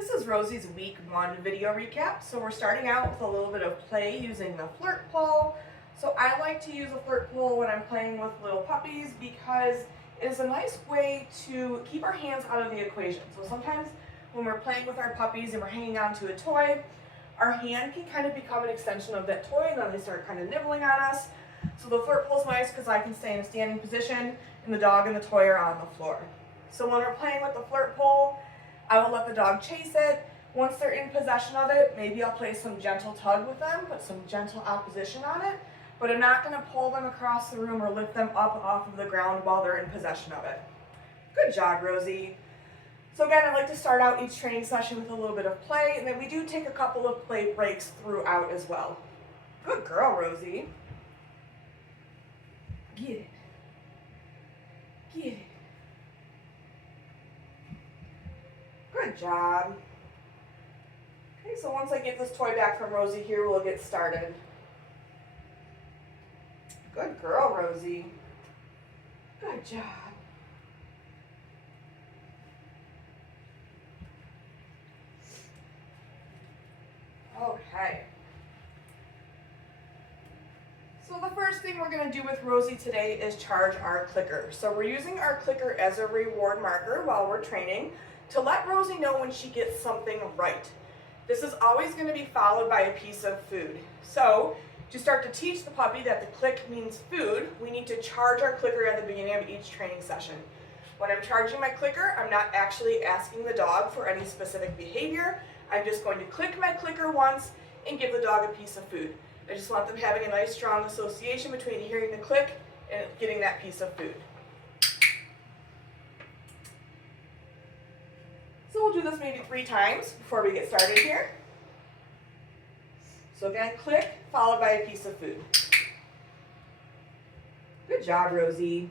This is Rosie's week 1 video recap. So we're starting out with a little bit of play using the flirt pole. So I like to use a flirt pole when I'm playing with little puppies because it is a nice way to keep our hands out of the equation. So sometimes when we're playing with our puppies and we're hanging on to a toy, our hand can kind of become an extension of that toy and then they start kind of nibbling on us. So the flirt pole is nice because I can stay in a standing position and the dog and the toy are on the floor. So when we're playing with the flirt pole, I will let the dog chase it. Once they're in possession of it, maybe I'll play some gentle tug with them, put some gentle opposition on it, but I'm not going to pull them across the room or lift them up off of the ground while they're in possession of it. Good job, Rosie. So again, I like to start out each training session with a little bit of play, and then we do take a couple of play breaks throughout as well. Good girl, Rosie. Get it. Get it. Good job. Okay, so once I get this toy back from Rosie here, we'll get started. Good girl, Rosie. Good job. Okay. So the first thing we're going to do with Rosie today is charge our clicker. So we're using our clicker as a reward marker while we're training to let Rosie know when she gets something right. This is always going to be followed by a piece of food. So to start to teach the puppy that the click means food, we need to charge our clicker at the beginning of each training session. When I'm charging my clicker, I'm not actually asking the dog for any specific behavior. I'm just going to click my clicker once and give the dog a piece of food. I just want them having a nice strong association between hearing the click and getting that piece of food. So we'll do this maybe 3 times before we get started here. So again, click followed by a piece of food. Good job, Rosie.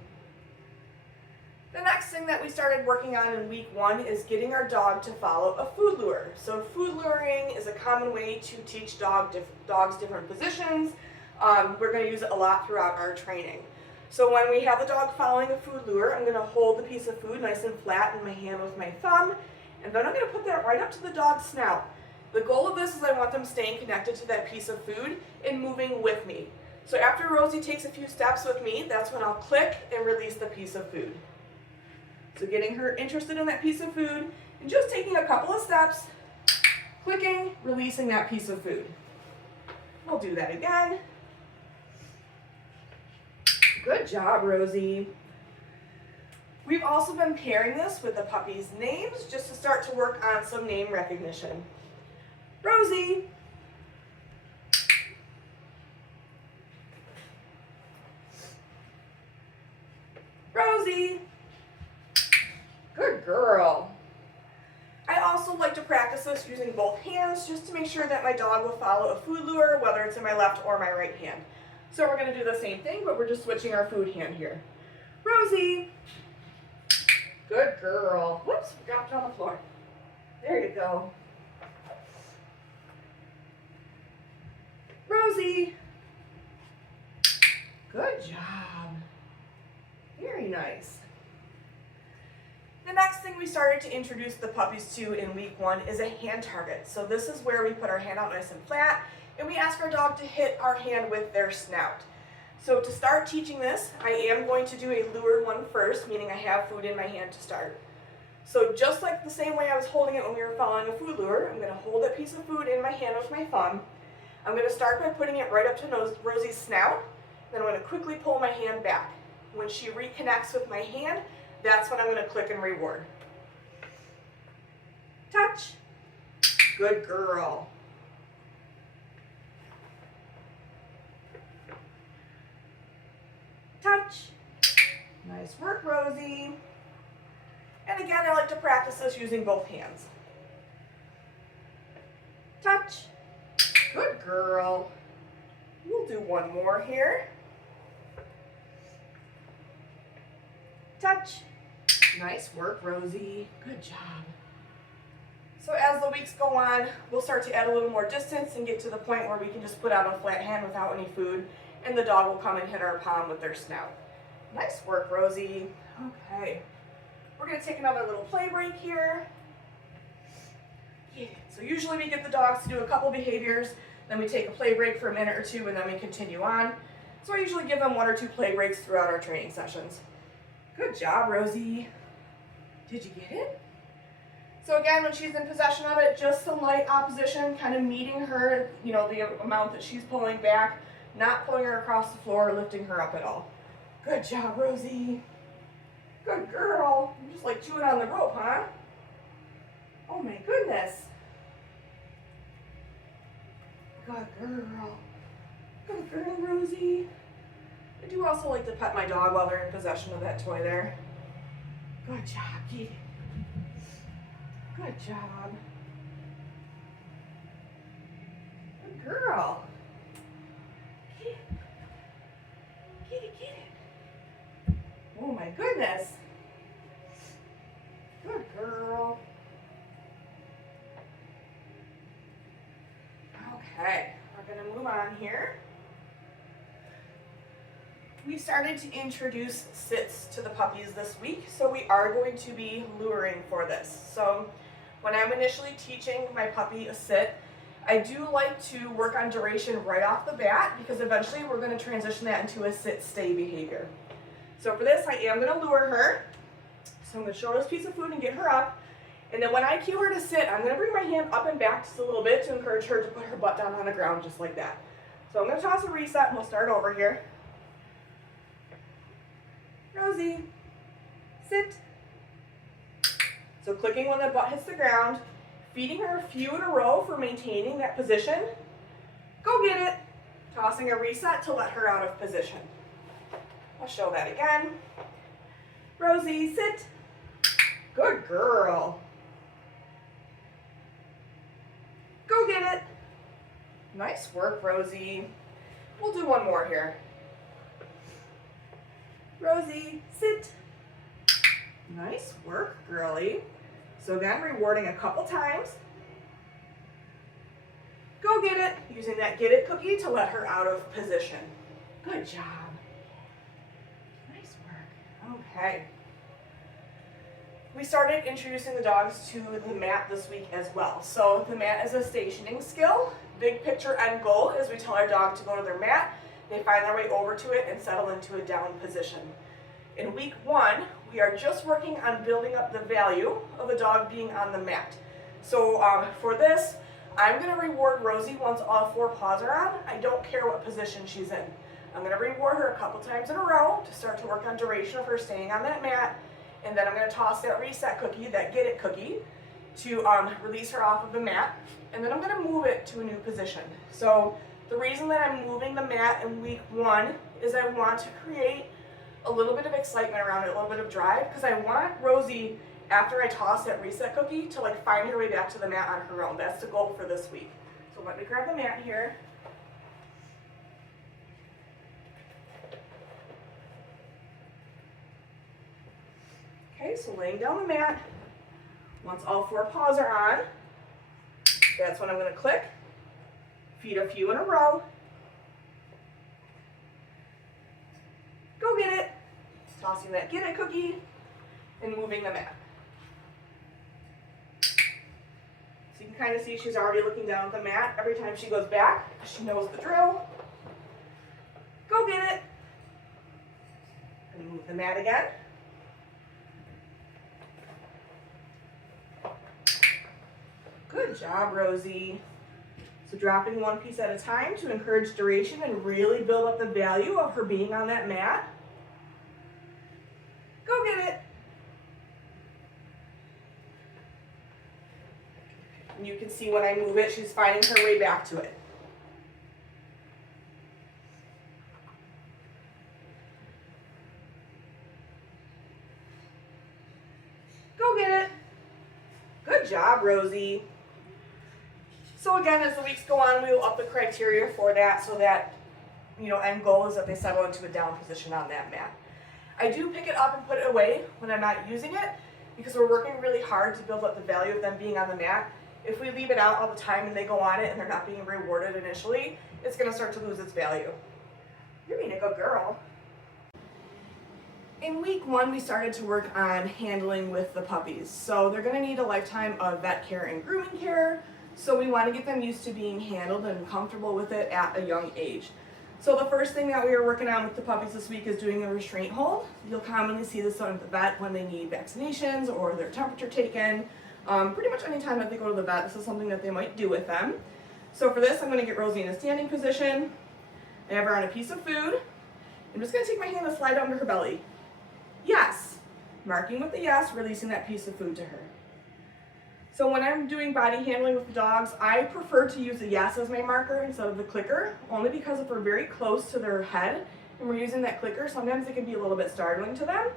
The next thing that we started working on in week 1 is getting our dog to follow a food lure. So food luring is a common way to teach dogs different positions. We're going to use it a lot throughout our training. So when we have the dog following a food lure, I'm going to hold the piece of food nice and flat in my hand with my thumb, and then I'm going to put that right up to the dog's snout. The goal of this is I want them staying connected to that piece of food and moving with me. So after Rosie takes a few steps with me, that's when I'll click and release the piece of food. So getting her interested in that piece of food and just taking a couple of steps, clicking, releasing that piece of food. We'll do that again. Good job, Rosie. We've also been pairing this with the puppy's names just to start to work on some name recognition. Rosie. Rosie. Good girl. I also like to practice this using both hands just to make sure that my dog will follow a food lure, whether it's in my left or my right hand. So we're going to do the same thing, but we're just switching our food hand here. Rosie. Good girl. Whoops, dropped it on the floor. There you go. Rosie. Good job. Very nice. The next thing we started to introduce the puppies to in week 1 is a hand target. So this is where we put our hand out nice and flat and we ask our dog to hit our hand with their snout. So to start teaching this, I am going to do a lured one first, meaning I have food in my hand to start. So just like the same way I was holding it when we were following a food lure, I'm going to hold that piece of food in my hand with my thumb. I'm going to start by putting it right up to Rosie's snout, then I'm going to quickly pull my hand back. When she reconnects with my hand, that's when I'm going to click and reward. Touch. Good girl. Touch. Nice work, Rosie. And again, I like to practice this using both hands. Touch. Good girl. We'll do one more here. Touch. Nice work, Rosie. Good job. So as the weeks go on, we'll start to add a little more distance and get to the point where we can just put out a flat hand without any food, and the dog will come and hit our palm with their snout. Nice work, Rosie. Okay. We're going to take another little play break here. So usually we get the dogs to do a couple behaviors, then we take a play break for a minute or two, and then we continue on. So I usually give them 1 or 2 play breaks throughout our training sessions. Good job, Rosie. Did you get it? So again, when she's in possession of it, just some light opposition, kind of meeting her, the amount that she's pulling back, not pulling her across the floor or lifting her up at all. Good job, Rosie. Good girl. You're just like chewing on the rope, huh? Oh my goodness. Good girl. Good girl, Rosie. I do also like to pet my dog while they're in possession of that toy there. Good job, Kitty. Good job. Good girl. Get it. Get it, get it. Oh my goodness. Good girl. Okay, we're gonna move on here. We started to introduce sits to the puppies this week, so we are going to be luring for this. So when I'm initially teaching my puppy a sit, I do like to work on duration right off the bat because eventually we're going to transition that into a sit-stay behavior. So for this, I am going to lure her. So I'm going to show her this piece of food and get her up. And then when I cue her to sit, I'm going to bring my hand up and back just a little bit to encourage her to put her butt down on the ground just like that. So I'm going to toss a reset and we'll start over here. Rosie, sit. So clicking when the butt hits the ground, feeding her a few in a row for maintaining that position. Go get it. Tossing a reset to let her out of position. I'll show that again. Rosie, sit. Good girl. Go get it. Nice work, Rosie. We'll do one more here. Rosie, sit. Nice work, girly. So again, rewarding a couple times. Go get it, using that get it cookie to let her out of position. Good job. Nice work. Okay. We started introducing the dogs to the mat this week as well. So the mat is a stationing skill. Big picture end goal is we tell our dog to go to their mat, they find their way over to it and settle into a down position. In week 1, we are just working on building up the value of the dog being on the mat. So for this, I'm going to reward Rosie once all 4 paws are on. I don't care what position she's in. I'm going to reward her a couple times in a row to start to work on duration of her staying on that mat. And then I'm going to toss that reset cookie, that get it cookie, to release her off of the mat. And then I'm going to move it to a new position. So the reason that I'm moving the mat in week 1 is I want to create a little bit of excitement around it, a little bit of drive, because I want Rosie, after I toss that reset cookie, to like find her way back to the mat on her own. That's the goal for this week. So let me grab the mat here. Okay, so laying down the mat. Once all 4 paws are on, that's when I'm going to click, feed a few in a row. Go get it. Tossing that get it cookie and moving the mat. So you can kind of see she's already looking down at the mat every time she goes back. She knows the drill. Go get it. And move the mat again. Good job, Rosie. So dropping one piece at a time to encourage duration and really build up the value of her being on that mat. Go get it. And you can see when I move it, she's finding her way back to it. Go get it. Good job, Rosie. So again, as the weeks go on, we will up the criteria for that so that, end goal is that they settle into a down position on that mat. I do pick it up and put it away when I'm not using it because we're working really hard to build up the value of them being on the mat. If we leave it out all the time and they go on it and they're not being rewarded initially, it's going to start to lose its value. You're being a good girl. In week 1, we started to work on handling with the puppies. So they're going to need a lifetime of vet care and grooming care. So we want to get them used to being handled and comfortable with it at a young age. So the first thing that we are working on with the puppies this week is doing a restraint hold. You'll commonly see this at the vet when they need vaccinations or their temperature taken. Pretty much any time that they go to the vet, this is something that they might do with them. So for this, I'm going to get Rosie in a standing position. I have her on a piece of food. I'm just going to take my hand and slide under her belly. Yes. Marking with the yes, releasing that piece of food to her. So when I'm doing body handling with the dogs, I prefer to use the yes as my marker instead of the clicker, only because if we're very close to their head and we're using that clicker, sometimes it can be a little bit startling to them.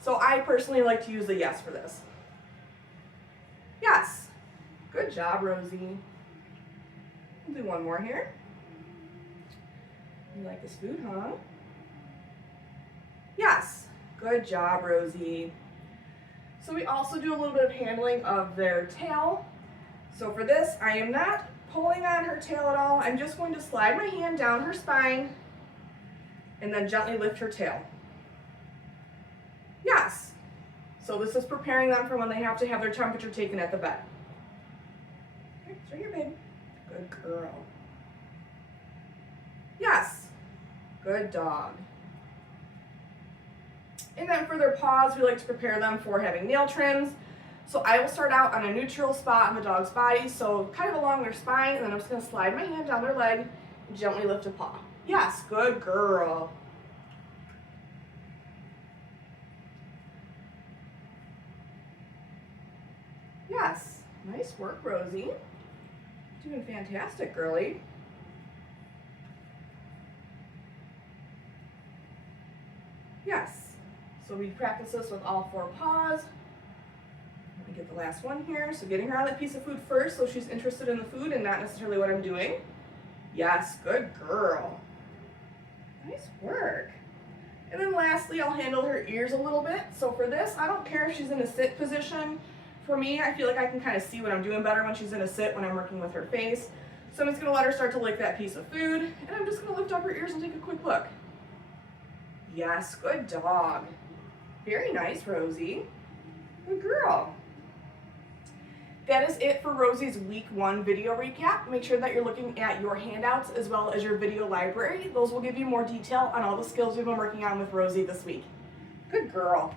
So I personally like to use the yes for this. Yes. Good job, Rosie. We'll do one more here. You like this food, huh? Yes. Good job, Rosie. So we also do a little bit of handling of their tail. So for this, I am not pulling on her tail at all. I'm just going to slide my hand down her spine and then gently lift her tail. Yes. So this is preparing them for when they have to have their temperature taken at the vet. Okay, it's right here, babe. Good girl. Yes. Good dog. And then for their paws, we like to prepare them for having nail trims. So I will start out on a neutral spot on the dog's body, so kind of along their spine, and then I'm just going to slide my hand down their leg and gently lift a paw. Yes, good girl. Yes, nice work, Rosie. Doing fantastic, girly. Yes. So we practice this with all 4 paws. Let me get the last one here. So getting her on that piece of food first so she's interested in the food and not necessarily what I'm doing. Yes, good girl. Nice work. And then lastly, I'll handle her ears a little bit. So for this, I don't care if she's in a sit position. For me, I feel like I can kind of see what I'm doing better when she's in a sit when I'm working with her face. So I'm just going to let her start to lick that piece of food. And I'm just going to lift up her ears and take a quick look. Yes, good dog. Very nice, Rosie. Good girl. That is it for Rosie's week 1 video recap. Make sure that you're looking at your handouts as well as your video library. Those will give you more detail on all the skills we've been working on with Rosie this week. Good girl.